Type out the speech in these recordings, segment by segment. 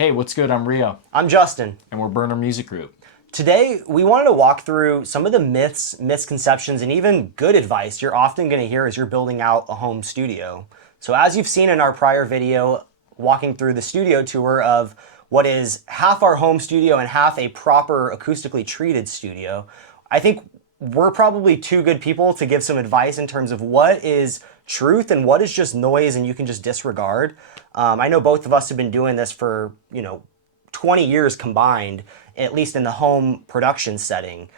Hey, what's good? I'm Rio, I'm Justin. and we're Burner Music Group. Today, we wanted to walk through some of the myths, misconceptions, and even good advice you're often going to hear as you're building out a home studio. So as you've seen in our prior video, walking through the studio tour of what is half our home studio and half a proper acoustically treated studio, I think we're probably two good people to give some advice in terms of what is truth and what is just noise and you can just disregard. I know both of us have been doing this for, 20 years combined, at least in the home production setting.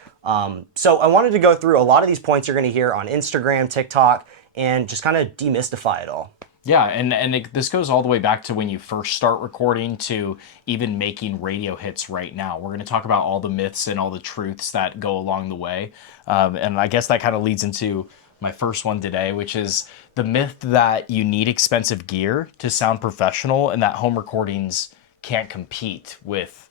So I wanted to go through a lot of these points you're going to hear on Instagram, TikTok, and just kind of demystify it all. Yeah, this goes all the way back to when you first start recording to even making radio hits right now. We're going to talk about all the myths and all the truths that go along the way. And I guess that kind of leads into my first one today, which is the myth that you need expensive gear to sound professional and that home recordings can't compete with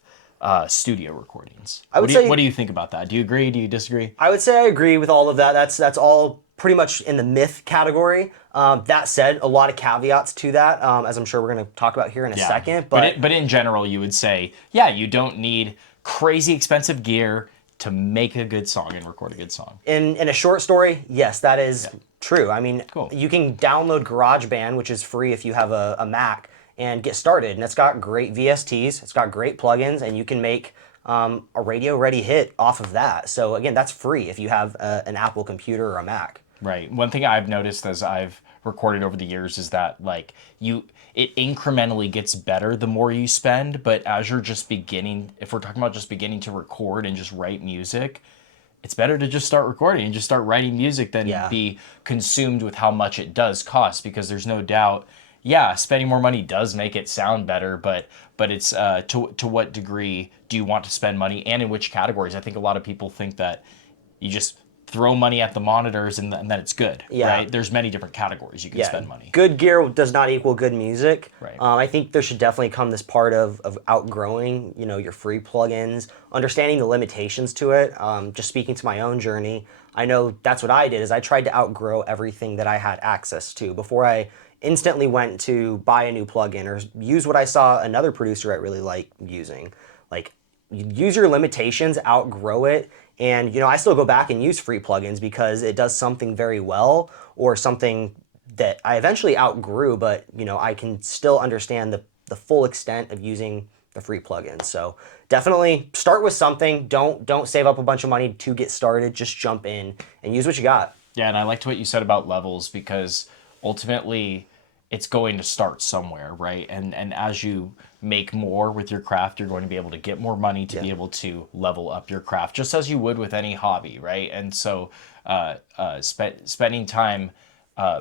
studio recordings. What do you think about that? Do you agree? Do you disagree? I would say I agree with all of that. That's all pretty much in the myth category. That said, a lot of caveats to that, as I'm sure we're going to talk about here in a second. But in general, you would say, yeah, you don't need crazy expensive gear to make a good song and record a good song. In a short story, yes, that is true. I mean, Cool. You can download GarageBand, which is free if you have a Mac, and get started. And it's got great VSTs, it's got great plugins, and you can make a radio-ready hit off of that. So again, that's free if you have an Apple computer or a Mac. Right. One thing I've noticed as I've recorded over the years is that it incrementally gets better the more you spend, but as you're just beginning, if we're talking about just beginning to record and just write music, it's better to just start recording and just start writing music than be consumed with how much it does cost, because there's no doubt, spending more money does make it sound better, but it's to what degree do you want to spend money and in which categories? I think a lot of people think that you just throw money at the monitors and then it's good, right? There's many different categories you can spend money. Good gear does not equal good music. Right. I think there should definitely come this part of outgrowing, your free plugins, understanding the limitations to it. Just speaking to my own journey, I know that's what I did, is I tried to outgrow everything that I had access to before I instantly went to buy a new plugin or use what I saw another producer I really like using. Like, you use your limitations, outgrow it. And, I still go back and use free plugins because it does something very well, or something that I eventually outgrew, but, I can still understand the full extent of using the free plugins. So definitely start with something. Don't save up a bunch of money to get started. Just jump in and use what you got. Yeah, and I liked what you said about levels, because ultimately it's going to start somewhere, right? And as you make more with your craft, you're going to be able to get more money to be able to level up your craft, just as you would with any hobby, right? And so spending time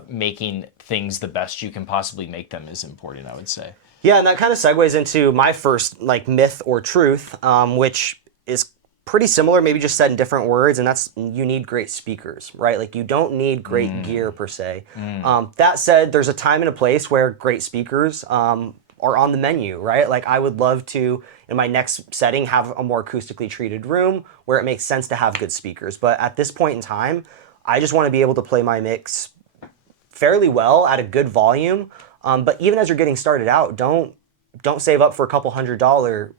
making things the best you can possibly make them is important, I would say. Yeah, and that kind of segues into my first myth or truth, which is pretty similar, maybe just said in different words, and that's you need great speakers, right? Like, you don't need great gear per se. That said, there's a time and a place where great speakers are on the menu, right? Like, I would love to, in my next setting, have a more acoustically treated room where it makes sense to have good speakers. But at this point in time, I just want to be able to play my mix fairly well at a good volume. But even as you're getting started out, don't save up for a couple $100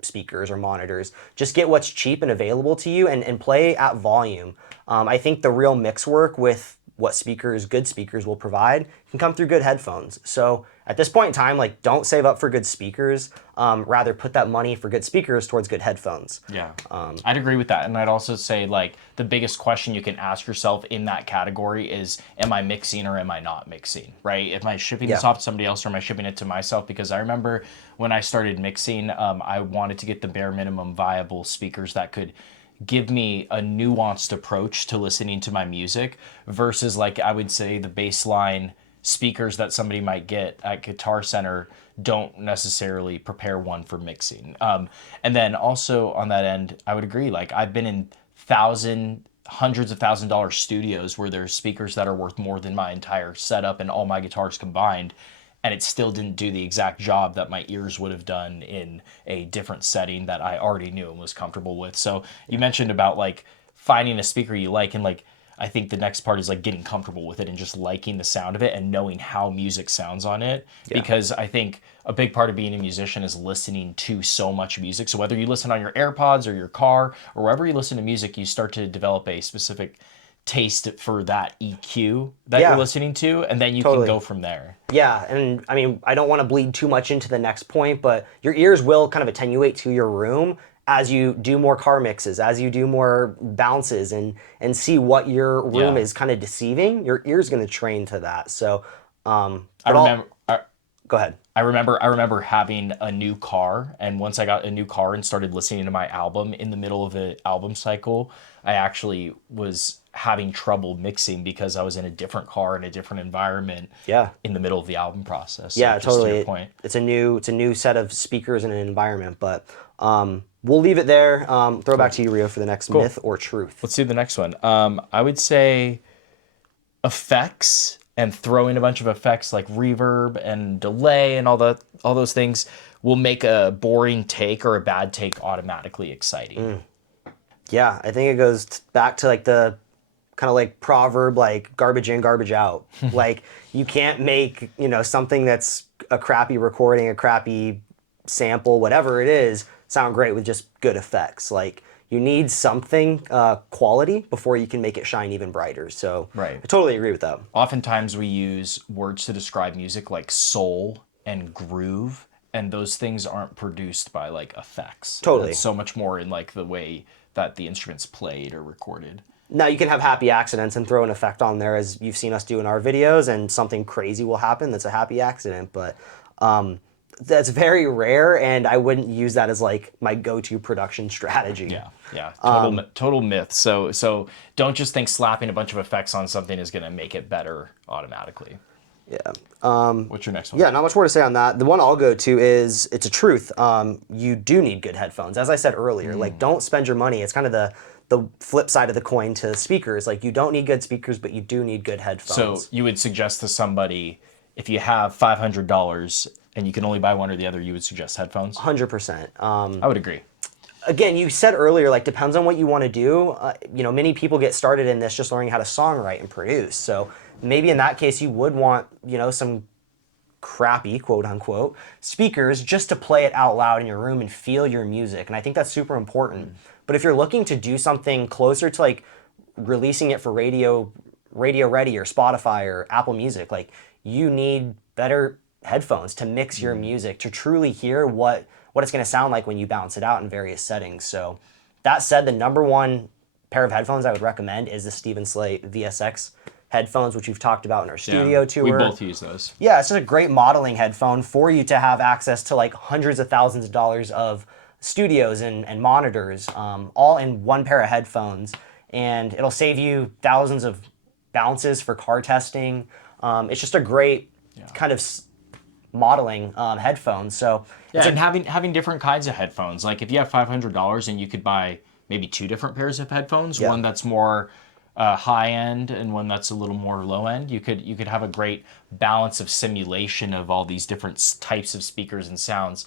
speakers or monitors. Just get what's cheap and available to you and play at volume. I think the real mix work with what good speakers will provide can come through good headphones. So at this point in time, don't save up for good speakers. Rather put that money for good speakers towards good headphones. Yeah, I'd agree with that. And I'd also say, the biggest question you can ask yourself in that category is, am I mixing or am I not mixing, right? Am I shipping this off to somebody else or am I shipping it to myself? Because I remember when I started mixing, I wanted to get the bare minimum viable speakers that could give me a nuanced approach to listening to my music versus, I would say, the baseline speakers that somebody might get at Guitar Center don't necessarily prepare one for mixing. And then also on that end, I would agree. I've been in hundreds of $1,000 studios where there's speakers that are worth more than my entire setup and all my guitars combined, and it still didn't do the exact job that my ears would have done in a different setting that I already knew and was comfortable with. So you mentioned about finding a speaker you like, and I think the next part is like getting comfortable with it and just liking the sound of it and knowing how music sounds on it. Yeah. Because I think a big part of being a musician is listening to so much music. So whether you listen on your AirPods or your car or wherever you listen to music, you start to develop a specific taste for that EQ that Yeah. you're listening to, and then you can Totally. go from there. Yeah, and I mean, I don't want to bleed too much into the next point, but your ears will kind of attenuate to your room as you do more car mixes, as you do more bounces and see what your room Yeah. is kind of deceiving. Your ear's going to train to that. So, I but I'll- remember. go ahead. I remember having a new car, and once I got a new car and started listening to my album in the middle of the album cycle, I actually was having trouble mixing because I was in a different car in a different environment. Yeah. In the middle of the album process. So Yeah, just totally. To your point. It's a new set of speakers and an environment, but we'll leave it there. Throw it back to you, Rio, for the next myth or truth. Let's do the next one. I would say effects, and throw in a bunch of effects like reverb and delay and all those things will make a boring take or a bad take automatically exciting. Yeah, I think it goes back to like the kind of like proverb, like garbage in, garbage out. Like you can't make, something that's a crappy recording, a crappy sample, whatever it is, sound great with just good effects. Like you need something quality before you can make it shine even brighter. So Right. I totally agree with that. Oftentimes we use words to describe music like soul and groove, and those things aren't produced by like effects. Totally. It's so much more in like the way that the instruments played or recorded. Now you can have happy accidents and throw an effect on there, as you've seen us do in our videos, and something crazy will happen that's a happy accident. But that's very rare, and I wouldn't use that as like my go-to production strategy. Yeah. Total myth. So don't just think slapping a bunch of effects on something is going to make it better automatically. Yeah. What's your next one? Yeah, not much more to say on that. The one I'll go to is, it's a truth. You do need good headphones. As I said earlier, like don't spend your money. It's kind of the flip side of the coin to speakers. Like you don't need good speakers, but you do need good headphones. So you would suggest to somebody, if you have $500 and you can only buy one or the other, you would suggest headphones? 100%. I would agree. Again, you said earlier, like depends on what you want to do. Many people get started in this just learning how to songwrite and produce. So maybe in that case, you would want, some crappy, quote unquote, speakers just to play it out loud in your room and feel your music. And I think that's super important. But if you're looking to do something closer to like releasing it for Radio Ready or Spotify or Apple Music, like you need better headphones to mix your music, to truly hear what it's going to sound like when you bounce it out in various settings. So that said, the number one pair of headphones I would recommend is the Steven Slate VSX headphones, which we've talked about in our studio tour. We both use those. Yeah, it's just a great modeling headphone for you to have access to like hundreds of thousands of dollars of studios and monitors, all in one pair of headphones. And it'll save you thousands of bounces for car testing. It's just a great kind of modeling headphones. So and having different kinds of headphones. Like if you have $500 and you could buy maybe two different pairs of headphones, one that's more high end and one that's a little more low end, you could have a great balance of simulation of all these different types of speakers and sounds,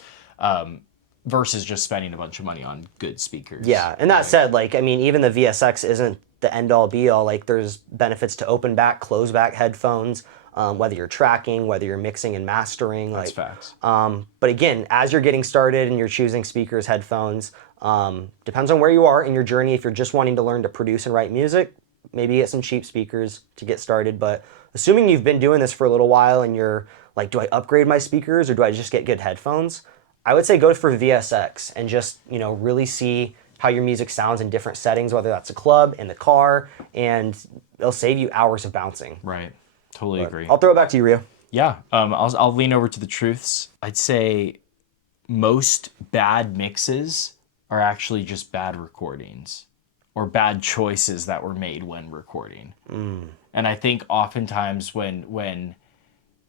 versus just spending a bunch of money on good speakers. Yeah, and that said, like, I mean, even the VSX isn't the end-all be-all. Like, there's benefits to open-back, close-back headphones, whether you're tracking, whether you're mixing and mastering. That's facts. But again, as you're getting started and you're choosing speakers, headphones, depends on where you are in your journey. If you're just wanting to learn to produce and write music, maybe get some cheap speakers to get started. But assuming you've been doing this for a little while and you're like, do I upgrade my speakers or do I just get good headphones? I would say go for VSX and just, really see how your music sounds in different settings, whether that's a club, in the car, and it'll save you hours of bouncing. Right. Totally agree. I'll throw it back to you, Rio. Yeah. I'll lean over to the truths. I'd say most bad mixes are actually just bad recordings or bad choices that were made when recording. And I think oftentimes when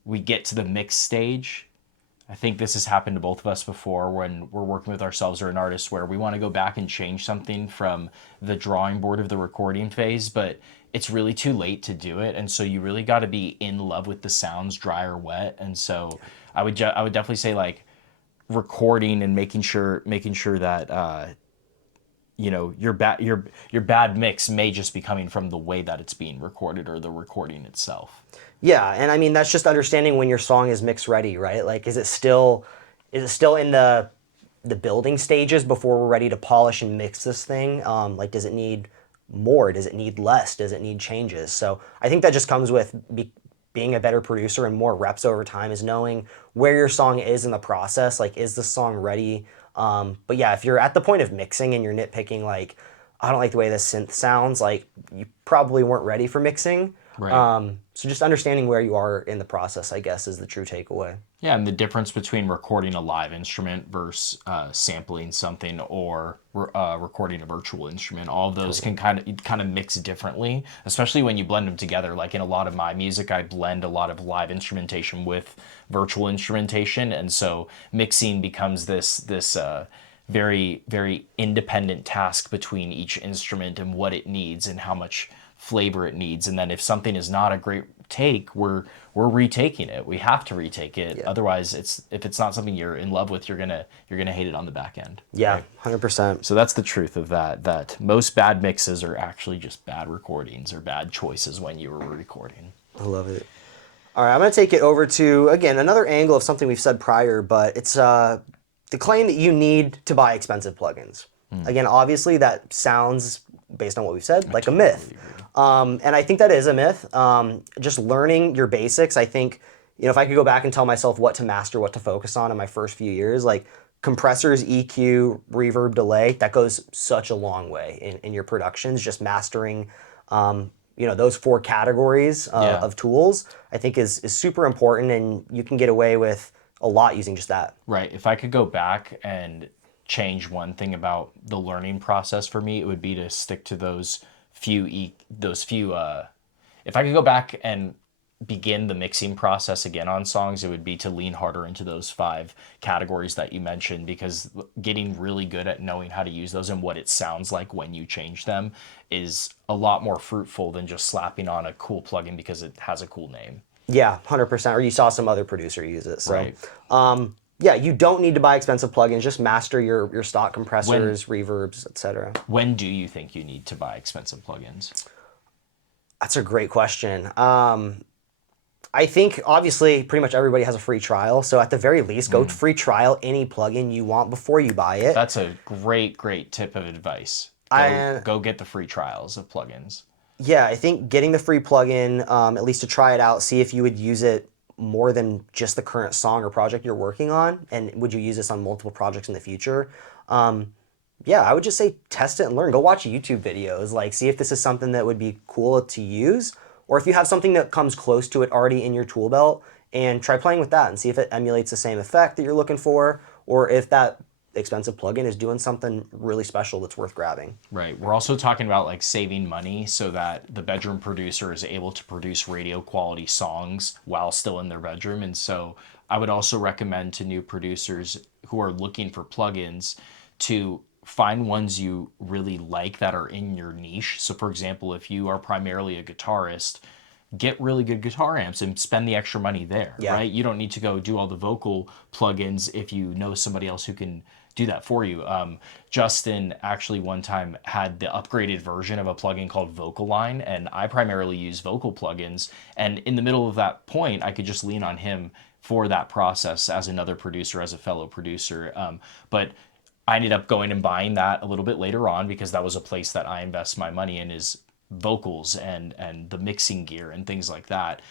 we get to the mix stage, I think this has happened to both of us before when we're working with ourselves or an artist where we want to go back and change something from the drawing board of the recording phase, but it's really too late to do it. And so you really got to be in love with the sounds, dry or wet. And so I would definitely say like recording and making sure that your bad mix may just be coming from the way that it's being recorded or the recording itself. Yeah, and I mean that's just understanding when your song is mix ready, right? Like, is it still in the building stages before we're ready to polish and mix this thing? Like, does it need more? Does it need less? Does it need changes? So I think that just comes with being a better producer and more reps over time, is knowing where your song is in the process. Like, is the song ready? But yeah, if you're at the point of mixing and you're nitpicking, like, I don't like the way this synth sounds, like, you probably weren't ready for mixing. Right. So just understanding where you are in the process, I guess, is the true takeaway. Yeah, and the difference between recording a live instrument versus sampling something or recording a virtual instrument, all of those can kind of mix differently, especially when you blend them together. Like in a lot of my music, I blend a lot of live instrumentation with virtual instrumentation, and so mixing becomes this very very independent task between each instrument and what it needs and how much flavor it needs. And then if something is not a great take, we're retaking it. We have to retake it. Yeah. Otherwise, if it's not something you're in love with, you're gonna hate it on the back end. Yeah, Right? 100%. So that's the truth of that most bad mixes are actually just bad recordings or bad choices when you were recording. I love it. All right, I'm going to take it over to, again, another angle of something we've said prior, but it's the claim that you need to buy expensive plugins. Again, obviously that sounds, based on what we've said, like a myth. And I think that is a myth. Just learning your basics, I think, if I could go back and tell myself what to master, what to focus on in my first few years, like compressors, EQ, reverb, delay, that goes such a long way in your productions. Just mastering, those 4 categories of tools, I think is super important, and you can get away with a lot using just that. Right. If I could go back and change one thing about the learning process for me, it would be to stick to those few. If I could go back and begin the mixing process again on songs, it would be to lean harder into those 5 categories that you mentioned, because getting really good at knowing how to use those and what it sounds like when you change them is a lot more fruitful than just slapping on a cool plugin because it has a cool name. Yeah, 100%. Or you saw some other producer use it. So, Right. yeah, you don't need to buy expensive plugins. Just master your stock compressors, reverbs, etc. When do you think you need to buy expensive plugins? That's a great question. I think obviously pretty much everybody has a free trial. So at the very least, go free trial any plugin you want before you buy it. That's a great tip of advice. Go get the free trials of plugins. Yeah, I think getting the free plugin, at least to try it out, see if you would use it more than just the current song or project you're working on, and would you use this on multiple projects in the future. Yeah, I would just say test it and learn. Go watch YouTube videos, like see if this is something that would be cool to use, or if you have something that comes close to it already in your tool belt, and try playing with that and see if it emulates the same effect that you're looking for, or if that expensive plugin is doing something really special that's worth grabbing. Right. We're also talking about like saving money so that the bedroom producer is able to produce radio quality songs while still in their bedroom. And so I would also recommend to new producers who are looking for plugins to find ones you really like that are in your niche. So for example, if you are primarily a guitarist, get really good guitar amps and spend the extra money there, right? You don't need to go do all the vocal plugins if you know somebody else who can do that for you. Justin actually one time had the upgraded version of a plugin called Vocal Line, and I primarily use vocal plugins. And in the middle of that point, I could just lean on him for that process as another producer, as a fellow producer. But I ended up going and buying that a little bit later on because that was a place that I invest my money in, is vocals and the mixing gear and things like that,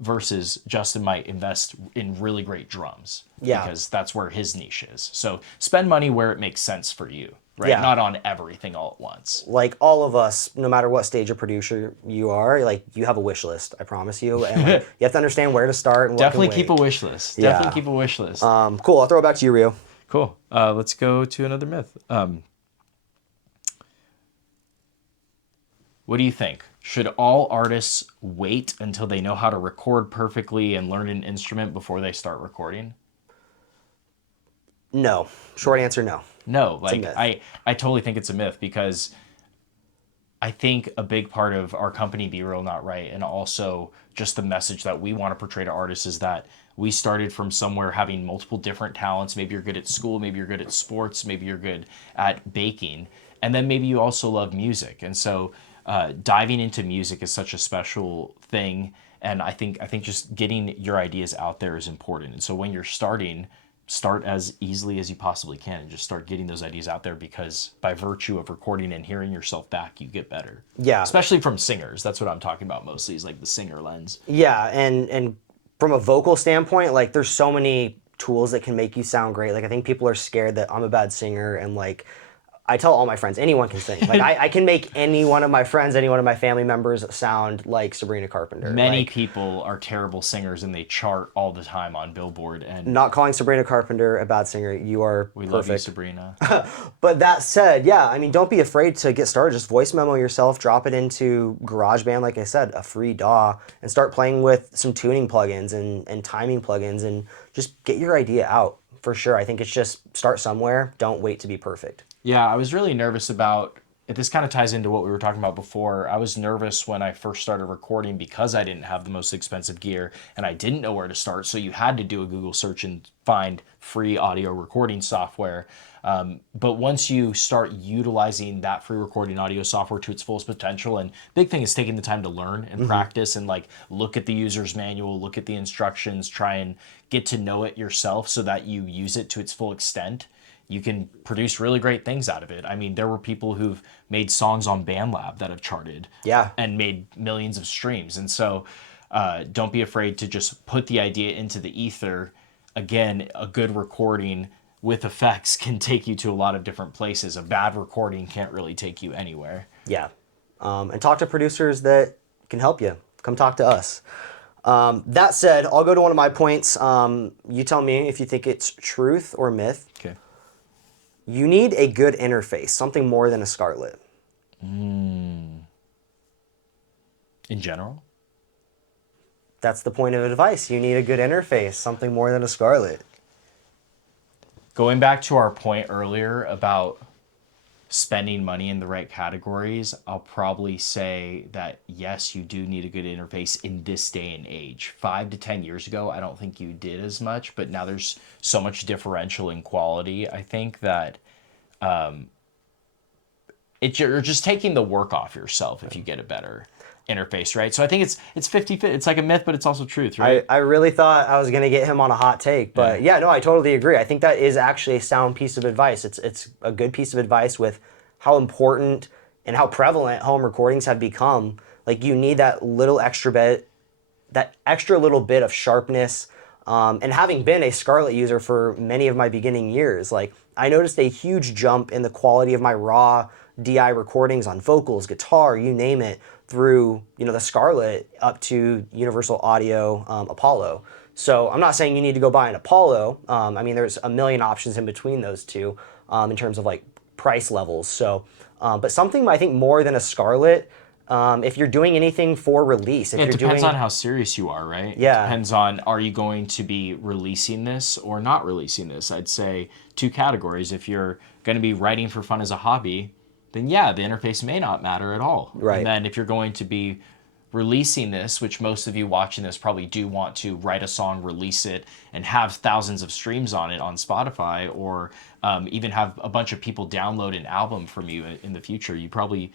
versus Justin might invest in really great drums because that's where his niche is. So spend money where it makes sense for you, right? Not on everything all at once. Like all of us, no matter what stage of producer you are, like you have a wish list, I promise you, and like, you have to understand where to start and what Definitely can keep wait. a wish list. Definitely keep a wish list. Cool. I'll throw it back to you, Rio. Cool. Let's go to another myth. What do you think? Should all artists wait until they know how to record perfectly and learn an instrument before they start recording? No. Short answer, no. No, like I totally think it's a myth, because I think a big part of our company, Be Real Not Right, and also just the message that we want to portray to artists is that we started from somewhere having multiple different talents. Maybe you're good at school, maybe you're good at sports, maybe you're good at baking. and then maybe you also love music. And so diving into music is such a special thing. And I think just getting your ideas out there is important. And so when you're starting, start as easily as you possibly can and just start getting those ideas out there, because by virtue of recording and hearing yourself back, you get better. Yeah. Especially from singers. That's what I'm talking about mostly, is like the singer lens. Yeah, and from a vocal standpoint, like there's so many tools that can make you sound great. Like I think people are scared that I'm a bad singer, and like I tell all my friends, anyone can sing. Like I can make any one of my friends, any one of my family members sound like Sabrina Carpenter. Many like, people are terrible singers and they chart all the time on Billboard. And not calling Sabrina Carpenter a bad singer. You are we perfect. love you, Sabrina. But that said, yeah, I mean, don't be afraid to get started. Just voice memo yourself, drop it into GarageBand, like I said, a free DAW, and start playing with some tuning plugins and timing plugins, and just get your idea out. For sure. I think it's just start somewhere. Don't wait to be perfect. Yeah, I was really nervous about, this kind of ties into what we were talking about before. I was nervous when I first started recording because I didn't have the most expensive gear and I didn't know where to start. So you had to do a Google search and find free audio recording software. But once you start utilizing that free recording audio software to its fullest potential, and big thing is taking the time to learn and practice and like look at the user's manual, look at the instructions, try and get to know it yourself so that you use it to its full extent. You can produce really great things out of it. I mean, there were people who've made songs on BandLab that have charted, and made millions of streams. And so don't be afraid to just put the idea into the ether. Again, a good recording with effects can take you to a lot of different places. A bad recording can't really take you anywhere. Yeah. And talk to producers that can help you. Come talk to us. That said, I'll go to one of my points. You tell me if you think it's truth or myth. Okay. You need a good interface, something more than a Scarlett. In general? That's the point of advice. You need a good interface, something more than a Scarlett. Going back to our point earlier about spending money in the right categories, I'll probably say that yes, you do need a good interface in this day and age. 5 to 10 years ago, I don't think you did as much, but now there's so much differential in quality. I think that you're just taking the work off yourself if you get a better interface, right? So I think it's 50-50. It's like a myth, but it's also truth, right? I really thought I was going to get him on a hot take, but yeah, no, I totally agree. I think that is actually a sound piece of advice. It's a good piece of advice with how important and how prevalent home recordings have become. Like you need that little extra bit, that extra little bit of sharpness. And having been a Scarlett user for many of my beginning years, like I noticed a huge jump in the quality of my raw DI recordings on vocals, guitar, you name it, through the Scarlett up to Universal Audio Apollo. So I'm not saying you need to go buy an Apollo. I mean, there's a million options in between those two in terms of like price levels. So, but something I think more than a Scarlett. If you're doing anything for release, It depends on how serious you are, right? Yeah. It depends on, are you going to be releasing this or not releasing this? I'd say 2 categories. If you're going to be writing for fun as a hobby, then yeah, the interface may not matter at all. Right. And then if you're going to be releasing this, which most of you watching this probably do want to write a song, release it, and have thousands of streams on it on Spotify, or even have a bunch of people download an album from you in the future, you probably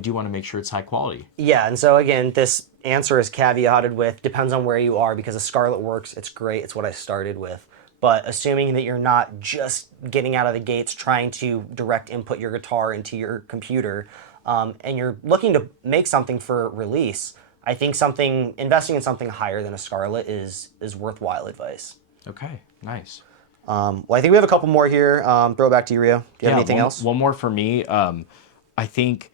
do want to make sure it's high quality. Yeah, and so again, this answer is caveated with depends on where you are, because a Scarlett works, it's great, it's what I started with. But assuming that you're not just getting out of the gates trying to direct input your guitar into your computer, and you're looking to make something for release, I think investing in something higher than a Scarlett is worthwhile advice. Okay, nice. Well, I think we have a couple more here. Throw it back to you, Rio. Do you have anything else? One more for me. I think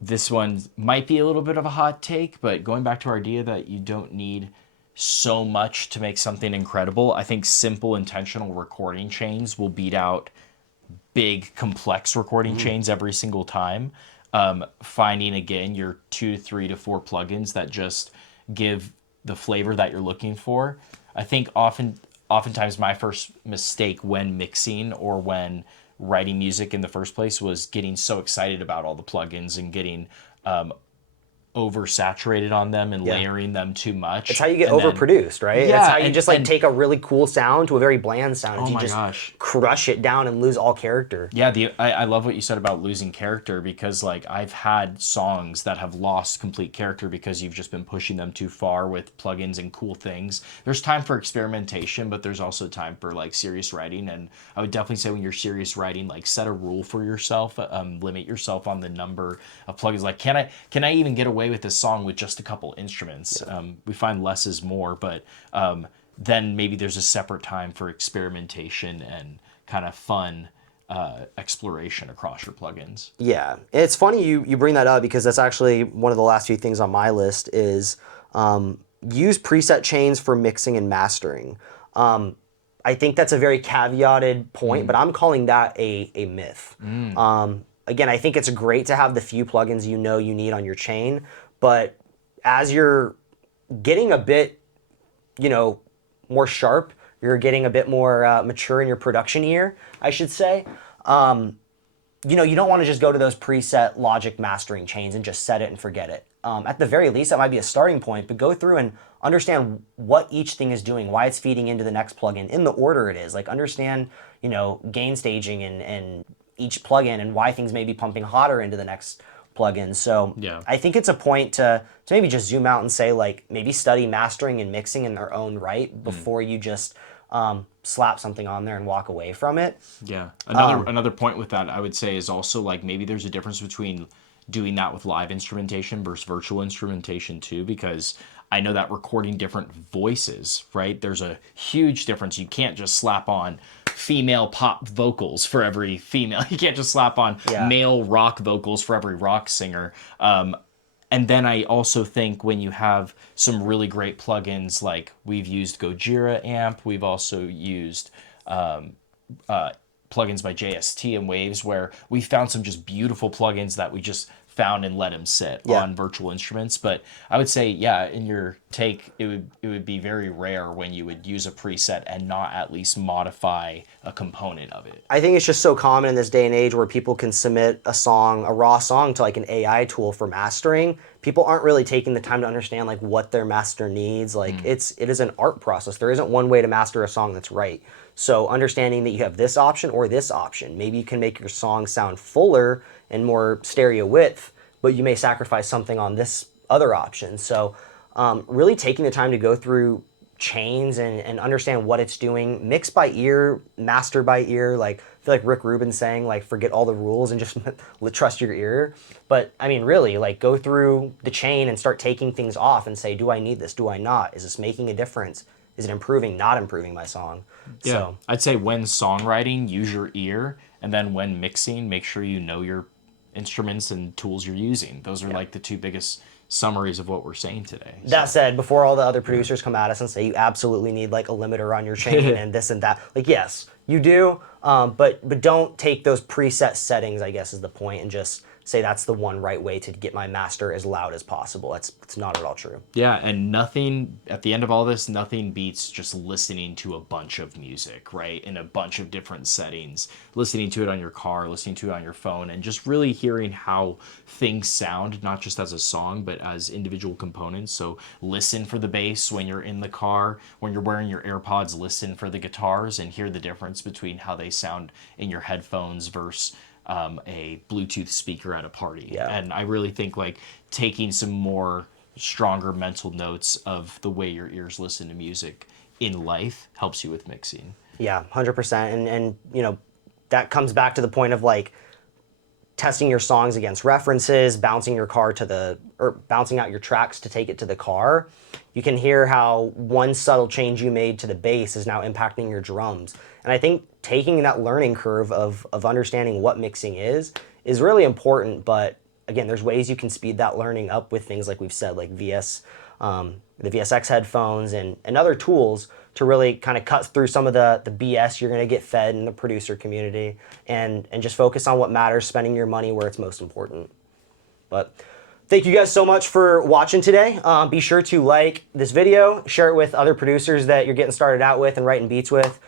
this one might be a little bit of a hot take, but going back to our idea that you don't need so much to make something incredible, I think simple intentional recording chains will beat out big complex recording chains every single time. Finding again your 2, 3 to 4 plugins that just give the flavor that you're looking for. I think oftentimes my first mistake when mixing or when writing music in the first place was getting so excited about all the plugins and getting oversaturated on them and layering them too much. It's how you get overproduced, right? Yeah, it's how you just like take a really cool sound to a very bland sound. Oh you my just gosh. crush it down and lose all character. Yeah, I love what you said about losing character, because like I've had songs that have lost complete character because you've just been pushing them too far with plugins and cool things. There's time for experimentation, but there's also time for like serious writing. And I would definitely say when you're serious writing, like set a rule for yourself, limit yourself on the number of plugins. Like, can I even get away with this song with just a couple instruments? We find less is more, but then maybe there's a separate time for experimentation and kind of fun exploration across your plugins. Yeah, it's funny you bring that up, because that's actually one of the last few things on my list is use preset chains for mixing and mastering. I think that's a very caveated point, but I'm calling that a myth. Again, I think it's great to have the few plugins you need on your chain, but as you're getting a bit, more sharp, you're getting a bit more mature in your production ear, I should say, you don't want to just go to those preset Logic mastering chains and just set it and forget it. At the very least, that might be a starting point, but go through and understand what each thing is doing, why it's feeding into the next plugin in the order it is. Like understand, gain staging and each plugin and why things may be pumping hotter into the next plugin. So I think it's a point to maybe just zoom out and say, like, maybe study mastering and mixing in their own right before you just slap something on there and walk away from it. Yeah. Another point with that I would say is also like maybe there's a difference between doing that with live instrumentation versus virtual instrumentation too, because I know that recording different voices, right? There's a huge difference. You can't just slap on female pop vocals for every female. You can't just slap on male rock vocals for every rock singer. And then I also think when you have some really great plugins, like we've used Gojira Amp, we've also used plugins by JST and Waves, where we found some just beautiful plugins that we just found and let them sit on virtual instruments. But I would say, in your take, it would be very rare when you would use a preset and not at least modify a component of it. I think it's just so common in this day and age where people can submit a raw song to like an AI tool for mastering. People aren't really taking the time to understand like what their master needs. Like it is an art process. There isn't one way to master a song that's right. So understanding that you have this option or this option, maybe you can make your song sound fuller and more stereo width, but you may sacrifice something on this other option. So really taking the time to go through chains and understand what it's doing, mix by ear, master by ear. Like I feel like Rick Rubin's saying, like, forget all the rules and just trust your ear. But I mean, really, like, go through the chain and start taking things off and say, do I need this? Do I not? Is this making a difference? Is it improving, not improving my song? Yeah, so I'd say when songwriting, use your ear, and then when mixing, make sure you know your instruments and tools you're using. Those are like the two biggest summaries of what we're saying today. That said, before all the other producers come at us and say you absolutely need like a limiter on your chain and this and that, like, yes, you do, but don't take those preset settings, I guess is the point, and just say that's the one right way to get my master as loud as possible. It's not at all true. Yeah, and nothing, at the end of all this, nothing beats just listening to a bunch of music, right? In a bunch of different settings. Listening to it on your car, listening to it on your phone, and just really hearing how things sound, not just as a song, but as individual components. So listen for the bass when you're in the car. When you're wearing your AirPods, listen for the guitars and hear the difference between how they sound in your headphones versus a Bluetooth speaker at a party. Yeah. And I really think like taking some more stronger mental notes of the way your ears listen to music in life helps you with mixing. Yeah, 100%. And you know, that comes back to the point of like testing your songs against references, bouncing out your tracks to take it to the car. You can hear how one subtle change you made to the bass is now impacting your drums. And I think taking that learning curve of understanding what mixing is really important. But again, there's ways you can speed that learning up with things like we've said, like the VSX headphones and other tools to really kind of cut through some of the BS you're going to get fed in the producer community and just focus on what matters, spending your money where it's most important. But thank you guys so much for watching today. Be sure to like this video, share it with other producers that you're getting started out with and writing beats with.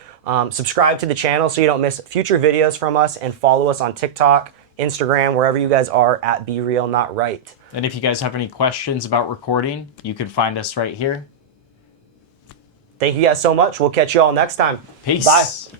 Subscribe to the channel so you don't miss future videos from us, and follow us on TikTok, Instagram, wherever you guys are, at Be Real Not Right. And if you guys have any questions about recording, you can find us right here. Thank you guys so much. We'll catch you all next time. Peace. Bye.